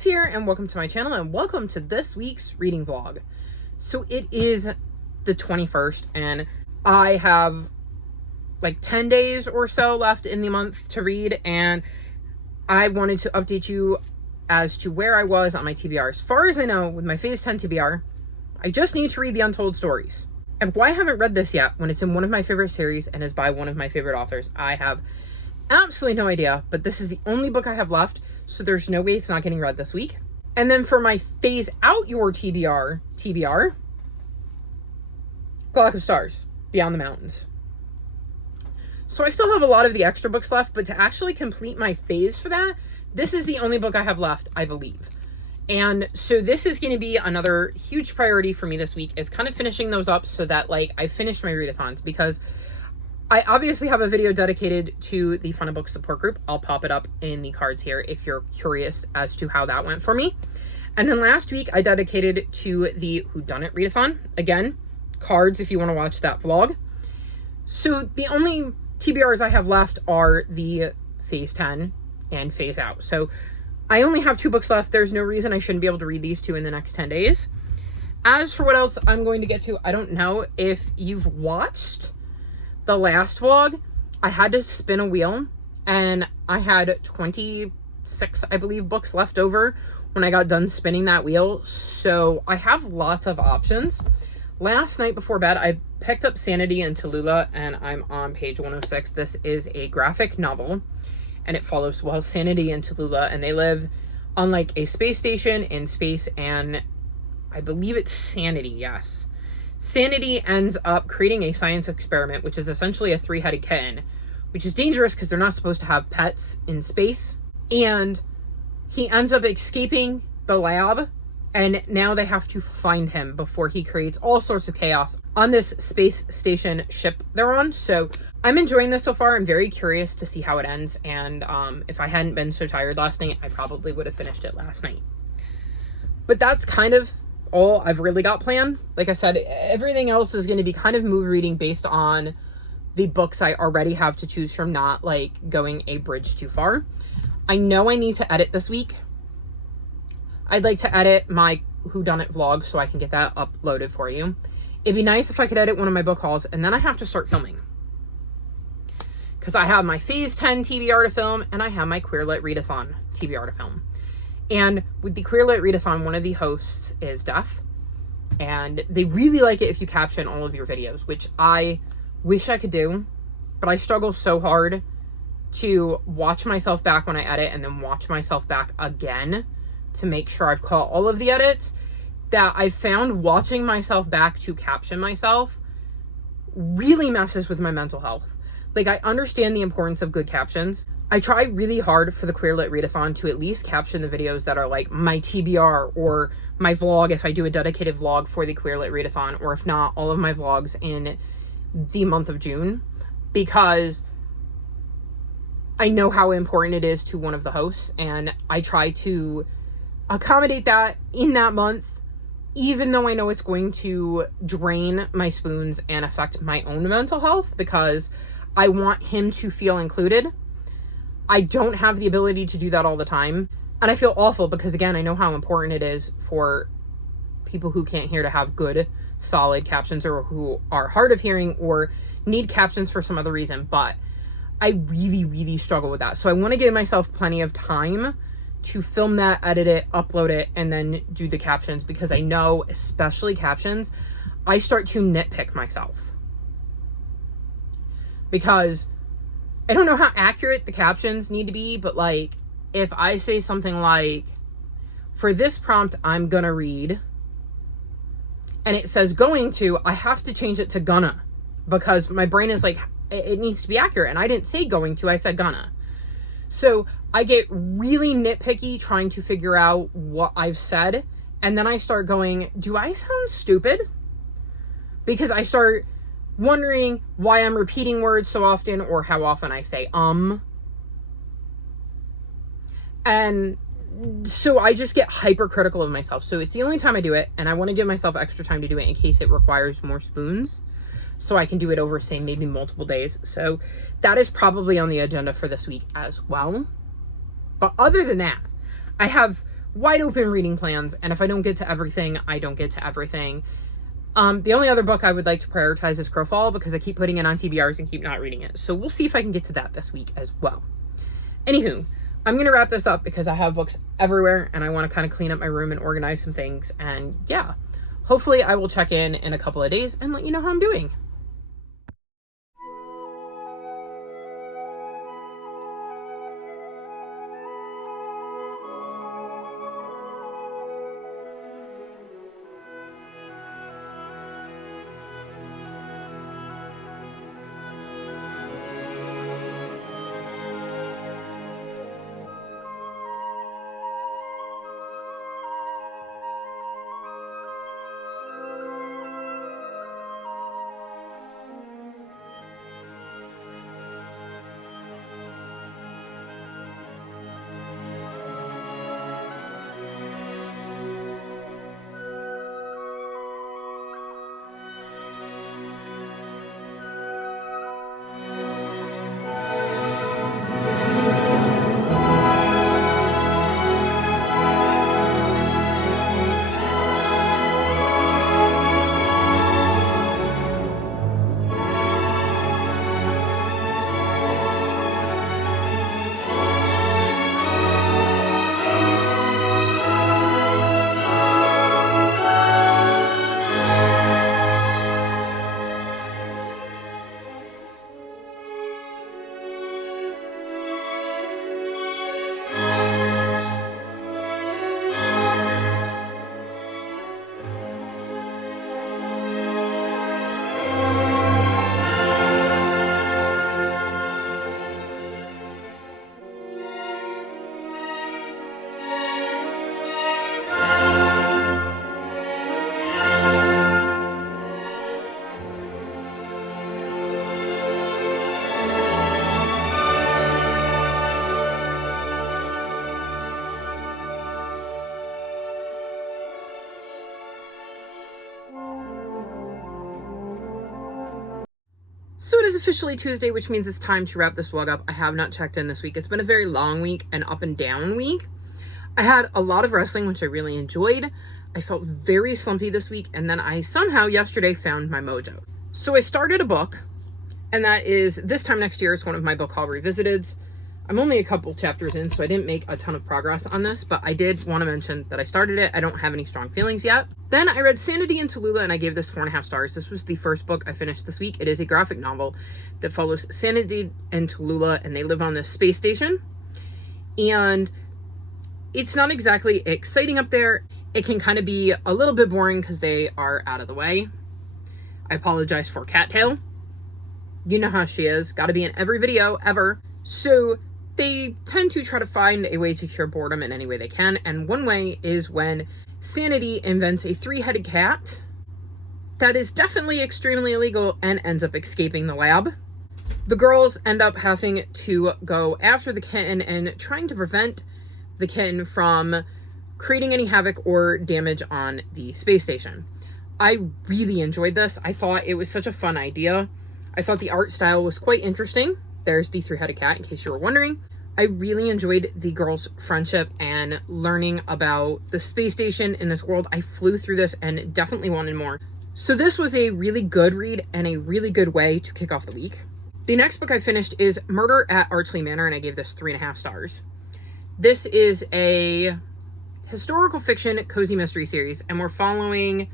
Jess here, and welcome to my channel, and welcome to this week's reading vlog. So it is the 21st, and I have like 10 days or so left in the month to read, and I wanted to update you as to where I was on my TBR. As far as I know, with my Phase 10 TBR, I just need to read The Untold Stories. And why I haven't read this yet, when it's in one of my favorite series and is by one of my favorite authors, I have absolutely no idea, but this is the only book I have left, so there's no way it's not getting read this week. And then for my Phase Out Your TBR, Clock of Stars, Beyond the Mountains. So I still have a lot of the extra books left, but to actually complete my phase for that, this is the only book I have left, I believe. And so this is going to be another huge priority for me this week, is kind of finishing those up so that like I finished my readathons, because I obviously have a video dedicated to the Fun and Book support group. I'll pop it up in the cards here if you're curious as to how that went for me. And then last week I dedicated to the Whodunit readathon. Again, cards if you want to watch that vlog. So the only TBRs I have left are the Phase 10 and Phase Out. So I only have 2 books left. There's no reason I shouldn't be able to read these 2 in the next 10 days. As for what else I'm going to get to, I don't know if you've watched the last vlog. I had to spin a wheel, and I had 26, I believe, books left over when I got done spinning that wheel. So I have lots of options. Last night before bed, I picked up Sanity and Tallulah, and I'm on page 106. This is a graphic novel, and it follows, well, Sanity and Tallulah, and they live on like a space station in space, and I believe it's Sanity, yes. Sanity ends up creating a science experiment, which is essentially a 3-headed kitten, which is dangerous because they're not supposed to have pets in space. And he ends up escaping the lab, and now they have to find him before he creates all sorts of chaos on this space station ship they're on. So I'm enjoying this so far. I'm very curious to see how it ends. And if I hadn't been so tired last night, I probably would have finished it last night. But that's kind of all I've really got planned. Like I said, everything else is going to be kind of movie reading based on the books I already have to choose from, not like going a bridge too far. I know I need to edit this week. I'd like to edit my Whodunit vlog so I can get that uploaded for you. It'd be nice if I could edit one of my book hauls, and then I have to start filming, because I have my Phase 10 TBR to film, and I have my Queer Lit Readathon TBR to film. And with the Queer Lit Readathon, one of the hosts is deaf, and they really like it if you caption all of your videos, which I wish I could do, but I struggle so hard to watch myself back when I edit and then watch myself back again to make sure I've caught all of the edits, that I found watching myself back to caption myself really messes with my mental health. Like, I understand the importance of good captions. I try really hard for the Queer Lit Readathon to at least caption the videos that are like my TBR or my vlog if I do a dedicated vlog for the Queer Lit Readathon, or if not, all of my vlogs in the month of June, because I know how important it is to one of the hosts, and I try to accommodate that in that month, even though I know it's going to drain my spoons and affect my own mental health, because I want him to feel included. I don't have the ability to do that all the time. And I feel awful because, again, I know how important it is for people who can't hear to have good, solid captions, or who are hard of hearing or need captions for some other reason. But I really, really struggle with that. So I want to give myself plenty of time to film that, edit it, upload it, and then do the captions, because I know, especially captions, I start to nitpick myself. Because I don't know how accurate the captions need to be, but like, if I say something like, for this prompt, I'm gonna read, and it says going to, I have to change it to gonna, because my brain is like, it needs to be accurate. And I didn't say going to, I said gonna. So I get really nitpicky trying to figure out what I've said. And then I start going, do I sound stupid? Because I start wondering why I'm repeating words so often, or how often I say and so I just get hypercritical of myself. So it's the only time I do it, and I want to give myself extra time to do it in case it requires more spoons, so I can do it over, say, maybe multiple days. So that is probably on the agenda for this week as well. But other than that, I have wide open reading plans, and if I don't get to everything, I don't get to everything. The only other book I would like to prioritize is Crowfall, because I keep putting it on TBRs and keep not reading it. So we'll see if I can get to that this week as well. Anywho, I'm going to wrap this up because I have books everywhere and I want to kind of clean up my room and organize some things. And yeah, hopefully I will check in a couple of days and let you know how I'm doing. So it is officially Tuesday, which means it's time to wrap this vlog up. I have not checked in this week. It's been a very long week and up and down week. I had a lot of wrestling, which I really enjoyed. I felt very slumpy this week, and then I somehow yesterday found my mojo. So I started a book, and that is This Time Next Year. It's one of my book haul revisiteds. I'm only a couple chapters in, so I didn't make a ton of progress on this, but I did want to mention that I started it. I don't have any strong feelings yet. Then I read Sanity in Tallulah, and I gave this 4.5 stars. This was the first book I finished this week. It is a graphic novel that follows Sanity and Tallulah, and they live on this space station. And it's not exactly exciting up there. It can kind of be a little bit boring because they are out of the way. I apologize for Cattail. You know how she is. Got to be in every video ever. So they tend to try to find a way to cure boredom in any way they can, and one way is when Sanity invents a 3-headed cat that is definitely extremely illegal and ends up escaping the lab. The girls end up having to go after the kitten and trying to prevent the kitten from creating any havoc or damage on the space station. I really enjoyed this. I thought it was such a fun idea. I thought the art style was quite interesting. There's the 3-headed cat, in case you were wondering. I really enjoyed the girls' friendship and learning about the space station in this world. I flew through this and definitely wanted more. So this was a really good read and a really good way to kick off the week. The next book I finished is Murder at Archley Manor, and I gave this 3.5 stars. This is a historical fiction cozy mystery series, and we're following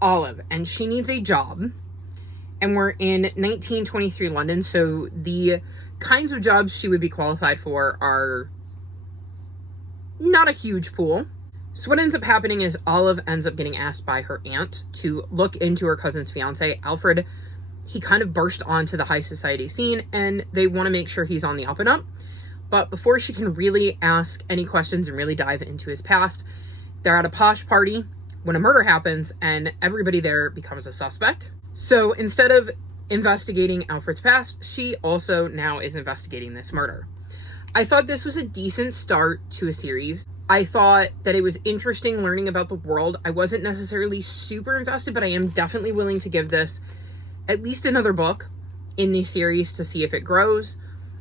Olive, and she needs a job. And we're in 1923 London, so the kinds of jobs she would be qualified for are not a huge pool. So what ends up happening is Olive ends up getting asked by her aunt to look into her cousin's fiance, Alfred. He kind of burst onto the high society scene, and they want to make sure he's on the up and up. But before she can really ask any questions and really dive into his past, they're at a posh party when a murder happens, and everybody there becomes a suspect. So instead of investigating Alfred's past, she also now is investigating this murder. I thought this was a decent start to a series. I thought that it was interesting learning about the world. I wasn't necessarily super invested, but I am definitely willing to give this at least another book in the series to see if it grows.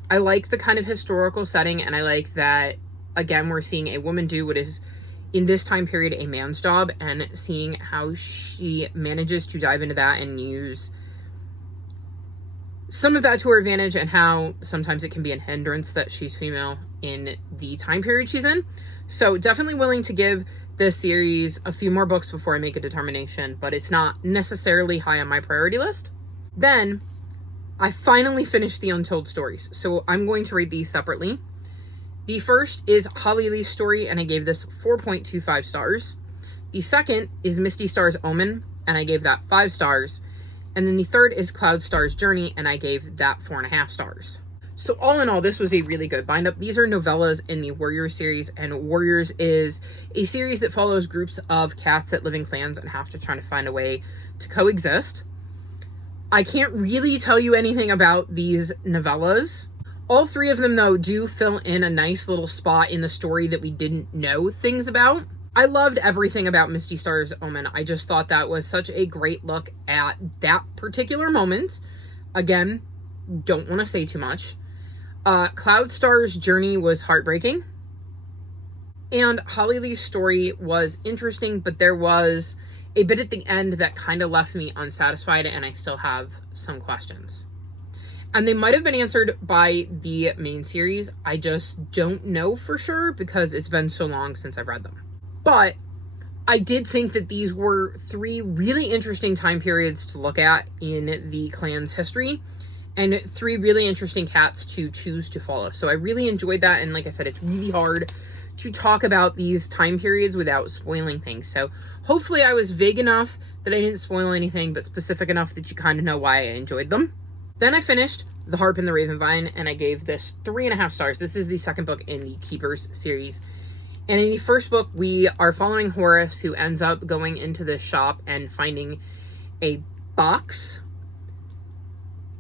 I like the kind of historical setting, and I like that, again, we're seeing a woman do what is in this time period a man's job, and seeing how she manages to dive into that and use some of that to her advantage, and how sometimes it can be a hindrance that she's female in the time period she's in. So definitely willing to give this series a few more books before I make a determination, but it's not necessarily high on my priority list. Then I finally finished the Untold Stories, so I'm going to rate these separately. The first is Hollyleaf's Story, and I gave this 4.25 stars. The second is Misty Star's Omen, and I gave that 5 stars. And then the third is Cloud Star's Journey, and I gave that 4.5 stars. So all in all, this was a really good bind-up. These are novellas in the Warriors series, and Warriors is a series that follows groups of cats that live in clans and have to try to find a way to coexist. I can't really tell you anything about these novellas. All 3 of them, though, do fill in a nice little spot in the story that we didn't know things about. I loved everything about Misty Star's Omen. I just thought that was such a great look at that particular moment. Again, don't want to say too much. Cloud Star's Journey was heartbreaking. And Hollyleaf's Story was interesting, but there was a bit at the end that kind of left me unsatisfied, and I still have some questions. And they might have been answered by the main series. I just don't know for sure because it's been so long since I've read them. But I did think that these were 3 really interesting time periods to look at in the clan's history, and 3 really interesting cats to choose to follow. So I really enjoyed that, and like I said, it's really hard to talk about these time periods without spoiling things. So hopefully I was vague enough that I didn't spoil anything, but specific enough that you kind of know why I enjoyed them. Then I finished The Harp and the Raven Vine, and I gave this 3.5 stars. This is the second book in the Keepers series. And in the first book, we are following Horace, who ends up going into this shop and finding a box,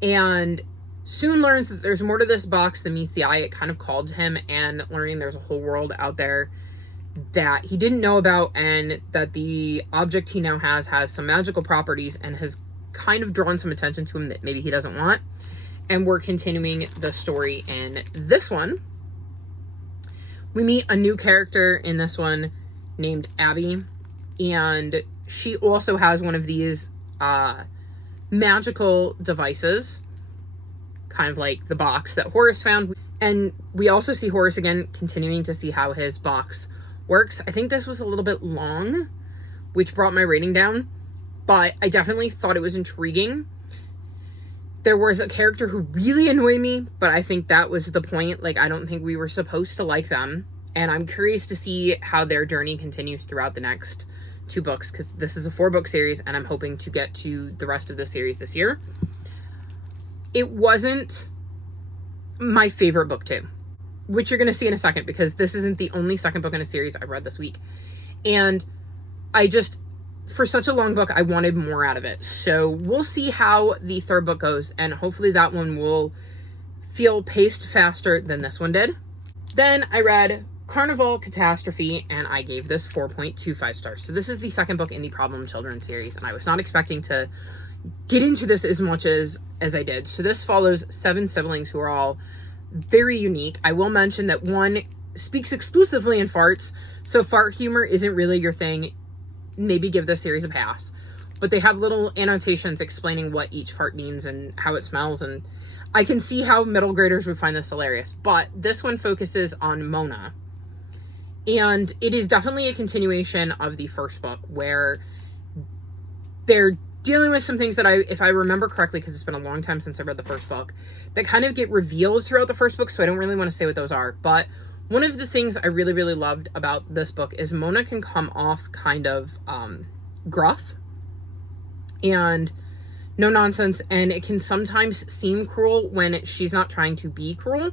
and soon learns that there's more to this box than meets the eye. It kind of called to him, and learning there's a whole world out there that he didn't know about, and that the object he now has some magical properties and has kind of drawn some attention to him that maybe he doesn't want. And we're continuing the story in this one. We meet a new character in this one named Abby, and she also has one of these magical devices, kind of like the box that Horace found. And we also see Horace again continuing to see how his box works. I think this was a little bit long, which brought my rating down, but I definitely thought it was intriguing. There was a character who really annoyed me, but I think that was the point. Like, I don't think we were supposed to like them. And I'm curious to see how their journey continues throughout the next 2 books, because this is a 4-book series, and I'm hoping to get to the rest of the series this year. It wasn't my favorite book, too, which you're going to see in a second, because this isn't the only second book in a series I've read this week. And I just, for such a long book, I wanted more out of it. So we'll see how the 3rd book goes, and hopefully that one will feel paced faster than this one did. Then I read Carnival Catastrophe, and I gave this 4.25 stars. So this is the second book in the Problem Children series, and I was not expecting to get into this as much as I did. So this follows 7 siblings who are all very unique. I will mention that one speaks exclusively in farts, so fart humor isn't really your thing. Maybe give this series a pass. But they have little annotations explaining what each fart means and how it smells, and I can see how middle graders would find this hilarious. But this one focuses on Mona. And it is definitely a continuation of the first book, where they're dealing with some things that if I remember correctly, because it's been a long time since I read the first book, that kind of get revealed throughout the first book, so I don't really want to say what those are. But one of the things I really, really loved about this book is Mona can come off kind of gruff and no nonsense, and it can sometimes seem cruel when she's not trying to be cruel.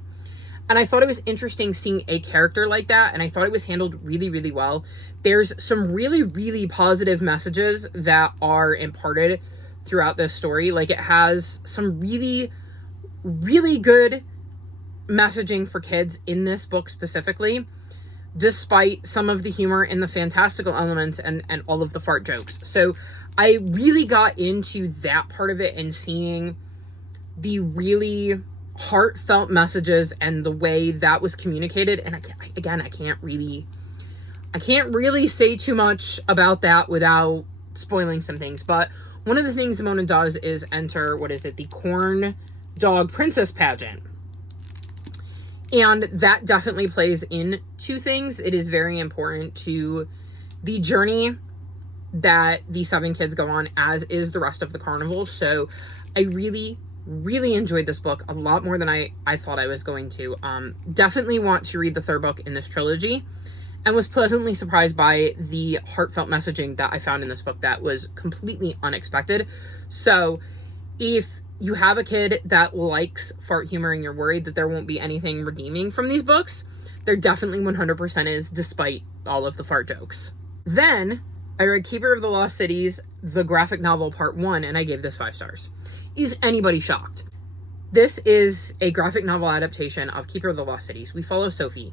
And I thought it was interesting seeing a character like that, and I thought it was handled really, really well. There's some really, really positive messages that are imparted throughout this story. Like, it has some really, really good messaging for kids in this book specifically, despite some of the humor and the fantastical elements and all of the fart jokes. So I really got into that part of it, and seeing the really heartfelt messages and the way that was communicated. And I can't really I can't really say too much about that without spoiling some things, but one of the things Mona does is enter, the corn dog princess pageant. And that definitely plays into things. It is very important to the journey that the 7 kids go on, as is the rest of the carnival. So I really, really enjoyed this book a lot more than I thought I was going to. Definitely want to read the 3rd book in this trilogy, and was pleasantly surprised by the heartfelt messaging that I found in this book that was completely unexpected. So if you have a kid that likes fart humor and you're worried that there won't be anything redeeming from these books, there definitely 100% is, despite all of the fart jokes. Then I read Keeper of the Lost Cities, the graphic novel part 1, and I gave this 5 stars. Is anybody shocked? This is a graphic novel adaptation of Keeper of the Lost Cities. We follow Sophie,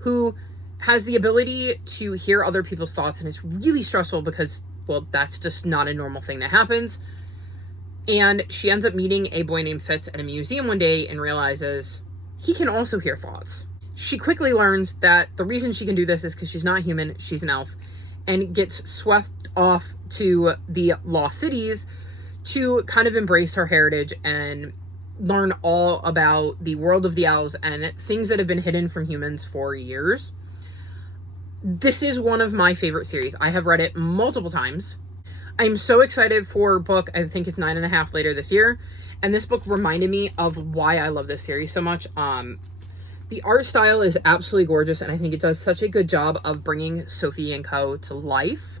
who has the ability to hear other people's thoughts, and it's really stressful because, well, that's just not a normal thing that happens. And she ends up meeting a boy named Fitz at a museum one day and realizes he can also hear thoughts. She quickly learns that the reason she can do this is because she's not human, she's an elf, and gets swept off to the Lost Cities to kind of embrace her heritage and learn all about the world of the elves and things that have been hidden from humans for years. This is one of my favorite series. I have read it multiple times. I'm so excited for book, I think it's 9.5 later this year. And this book reminded me of why I love this series so much. The art style is absolutely gorgeous, and I think it does such a good job of bringing Sophie and Co. to life.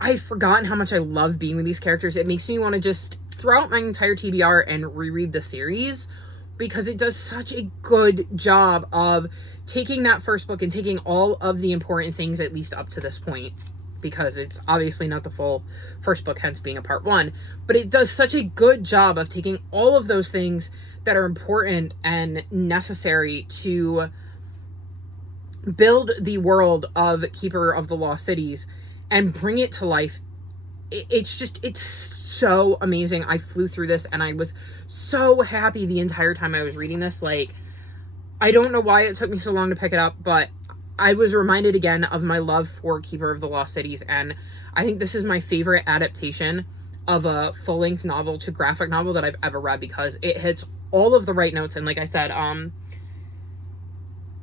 I've forgotten how much I love being with these characters. It makes me want to just throw out my entire TBR and reread the series, because it does such a good job of taking that first book and taking all of the important things, at least up to this point, because it's obviously not the full first book, hence being a part 1, but it does such a good job of taking all of those things that are important and necessary to build the world of Keeper of the Lost Cities and bring it to life. It's so amazing. I flew through this and I was so happy the entire time I was reading this. Like, I don't know why it took me so long to pick it up, but I was reminded again of my love for Keeper of the Lost Cities, and I think this is my favorite adaptation of a full-length novel to graphic novel that I've ever read, because it hits all of the right notes. And like I said,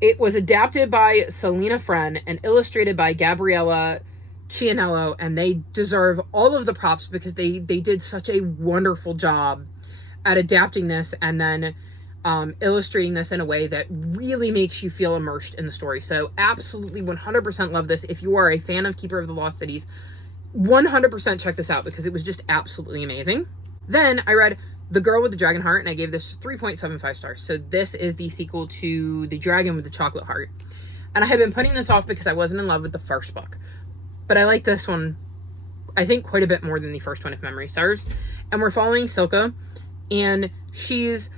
it was adapted by Selena Friend and illustrated by Gabriella Cianello, and they deserve all of the props because they did such a wonderful job at adapting this and then illustrating this in a way that really makes you feel immersed in the story. So absolutely 100% love this. If you are a fan of Keeper of the Lost Cities, 100% check this out because it was just absolutely amazing. Then I read The Girl with the Dragon Heart, and I gave this 3.75 stars. So this is the sequel to The Dragon with the Chocolate Heart. And I had been putting this off because I wasn't in love with the first book. But I like this one, I think, quite a bit more than the first one, if memory serves. And we're following Silka, and she's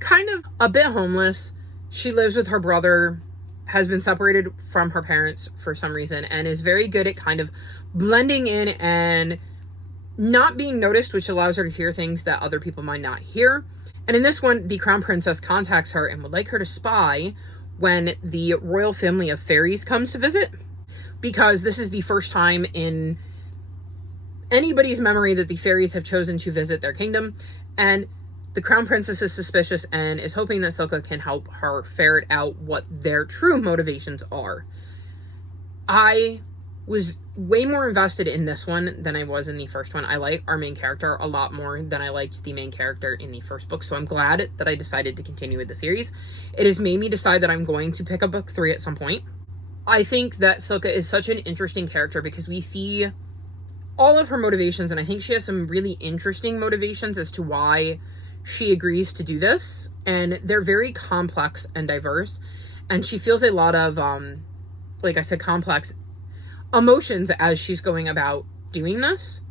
kind of a bit homeless. She lives with her brother, has been separated from her parents for some reason, and is very good at kind of blending in and not being noticed, which allows her to hear things that other people might not hear. And in this one, the crown princess contacts her and would like her to spy when the royal family of fairies comes to visit, because this is the first time in anybody's memory that the fairies have chosen to visit their kingdom. And the crown princess is suspicious and is hoping that Silka can help her ferret out what their true motivations are. I was way more invested in this one than I was in the first one. I like our main character a lot more than I liked the main character in the first book, so I'm glad that I decided to continue with the series. It has made me decide that I'm going to pick up book 3 at some point. I think that Silka is such an interesting character because we see all of her motivations, and I think she has some really interesting motivations as to why she agrees to do this, and they're very complex and diverse, and she feels a lot of, like I said, complex emotions as she's going about doing this.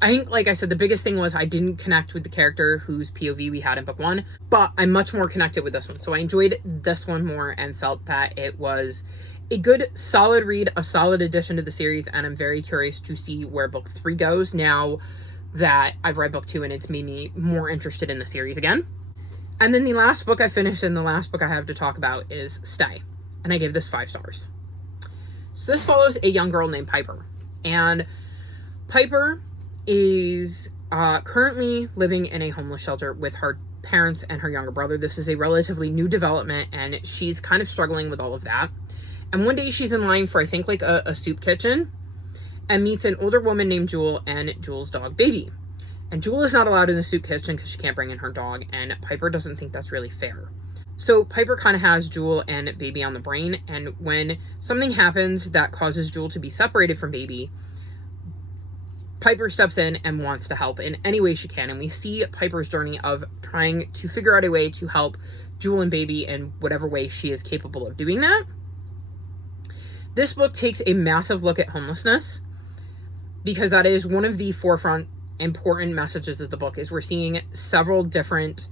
I think, like I said, the biggest thing was I didn't connect with the character whose POV we had in book 1, but I'm much more connected with this one. So I enjoyed this one more and felt that it was a good, solid read, a solid addition to the series, and I'm very curious to see where book 3 goes now that I've read book 2 and it's made me more interested in the series again. And then the last book I finished and the last book I have to talk about is Stay. and I gave this 5 stars. So this follows a young girl named Piper, and Piper is currently living in a homeless shelter with her parents and her younger brother. This is a relatively new development, and she's kind of struggling with all of that. And one day she's in line for, I think, like a soup kitchen, and meets an older woman named Jewel and Jewel's dog, Baby. And Jewel is not allowed in the soup kitchen because she can't bring in her dog, and Piper doesn't think that's really fair. So Piper kind of has Jewel and Baby on the brain, and when something happens that causes Jewel to be separated from Baby, Piper steps in and wants to help in any way she can. And we see Piper's journey of trying to figure out a way to help Jewel and Baby in whatever way she is capable of doing that. This book takes a massive look at homelessness, because that is one of the forefront important messages of the book. Is we're seeing several different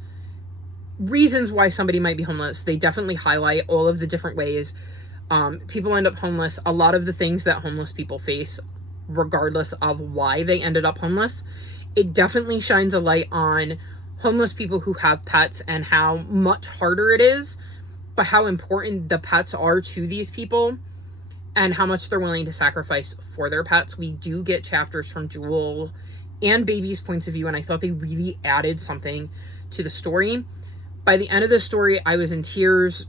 reasons why somebody might be homeless. They definitely highlight all of the different ways people end up homeless, a lot of the things that homeless people face regardless of why they ended up homeless. It definitely shines a light on homeless people who have pets and how much harder it is, but how important the pets are to these people and how much they're willing to sacrifice for their pets. We do get chapters from Jewel and Baby's points of view, and I thought they really added something to the story. By the end of the story, I was in tears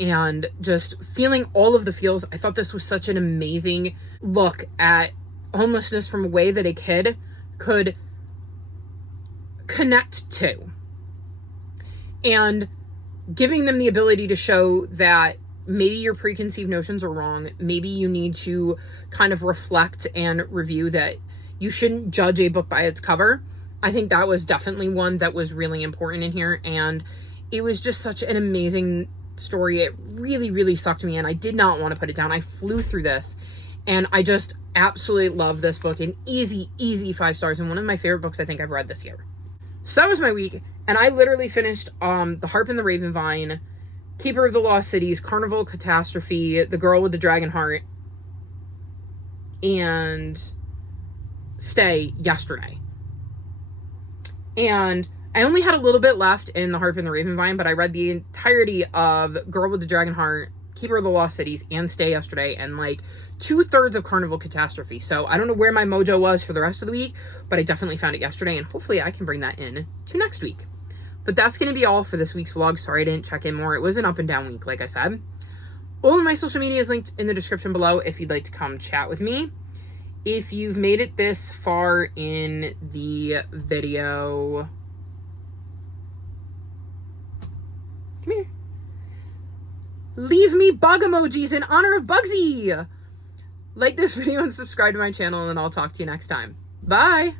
and just feeling all of the feels. I thought this was such an amazing look at homelessness from a way that a kid could connect to, and giving them the ability to show that maybe your preconceived notions are wrong. Maybe you need to kind of reflect and review that you shouldn't judge a book by its cover. I think that was definitely one that was really important in here, and it was just such an amazing story. It really, really sucked me in. I did not want to put it down. I flew through this, and I just absolutely love this book. An easy 5 stars, and one of my favorite books I think I've read this year. So that was my week, and I literally finished The Harp and the Raven Vine, Keeper of the Lost Cities, Carnival Catastrophe, The Girl with the Dragon Heart, and Stay yesterday. And I only had a little bit left in The Harp and the Raven Vine, but I read the entirety of Girl with the Dragon Heart, Keeper of the Lost Cities, and Stay yesterday, and like 2/3 of Carnival Catastrophe. So I don't know where my mojo was for the rest of the week, but I definitely found it yesterday, and hopefully I can bring that in to next week. But that's going to be all for this week's vlog. Sorry I didn't check in more. It was an up and down week, like I said. All of my social media is linked in the description below if you'd like to come chat with me. If you've made it this far in the video, come here. Leave me bug emojis in honor of Bugsy. Like this video and subscribe to my channel, and I'll talk to you next time. Bye.